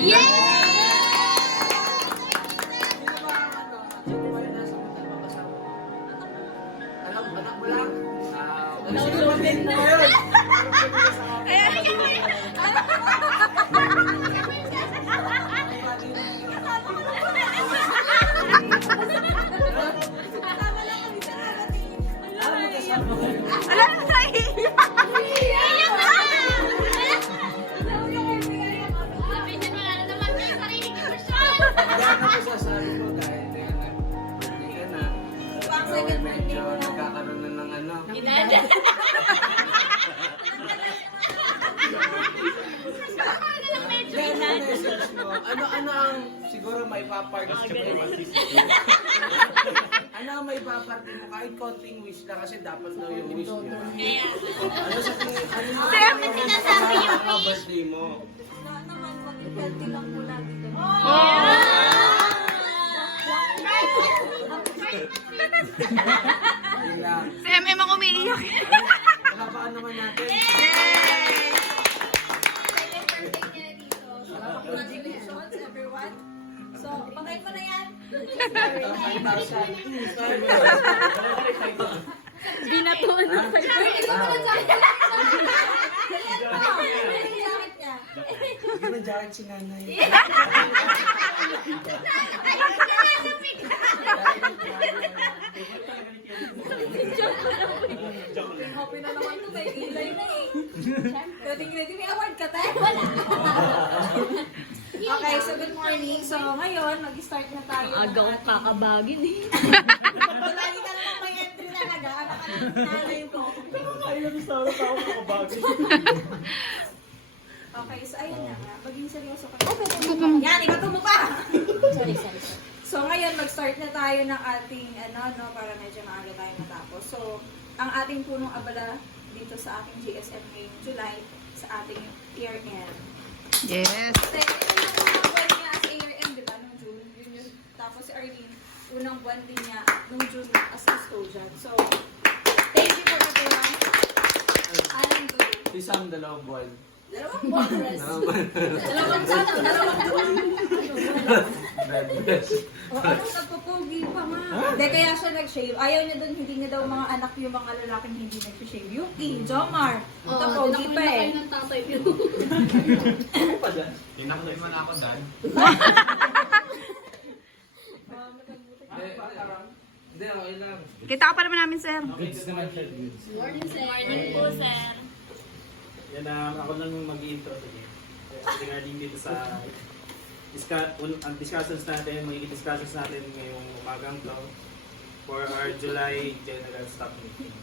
Anak mo lang? Nagkakaroon na ng ano. Ano ang siguro may paparty mo? Ano ang may paparty mo? Kahit konting wish lang kasi dapat daw yung wish niya. Ano sa tingin? Ano ang birthday mo? naman mag-healthy lang po lagi kami. Yun lang. Si MM ang umiiyak. Palapaan naman natin. Second birthday niya dito. So, congratulations everyone. So, pagay ko na yan. Binatuan na kayo. Hindi na jacket si nanay. Happy na naman ito. May ilay na eh. Ready, may award ka tayo. Wala. Okay, so good morning. So ngayon, mag-start na tayo. Agaw kakabagin eh. Lagi ka naman may entry na nag-aanak-anak nanay ko. Okay, so ayun na nga. Maging seryoso ka. Yan, ikaw mo pa! Sorry. So ngayon, mag-start na tayo ng ating, para medyo maaga tayo matapos. So, ang ating punong abala dito sa ating GSM ngayong July, sa ating year-end. Yes. Kasi unang buwan niya as year-end, di ba, nung June. Tapos si Arlene, unang buwan din niya nung June as custodian. So, thank you for everyone. Alam ko. Si Sam, 2 buwan. Dalawang buwan. Dalawang buwan. Anong nagpupugi pa nga? Hindi, kaya siya nag-shave. Ayaw niya doon, hindi niya daw mga anak yung mga lalaking hindi nag-shave. Yuki, Jomar. Ito, pogi pa eh. Tinakloy mo na ako, Dan. Hindi, okay lang. Kita ka pa naman namin, sir. Goods naman siya, goods. Morning po, sir. Yan, ako lang yung mag-i-intro today. Regarding dito sa ang discussions natin, magiging discussions natin ngayong umagang to for our July General Staff Meeting.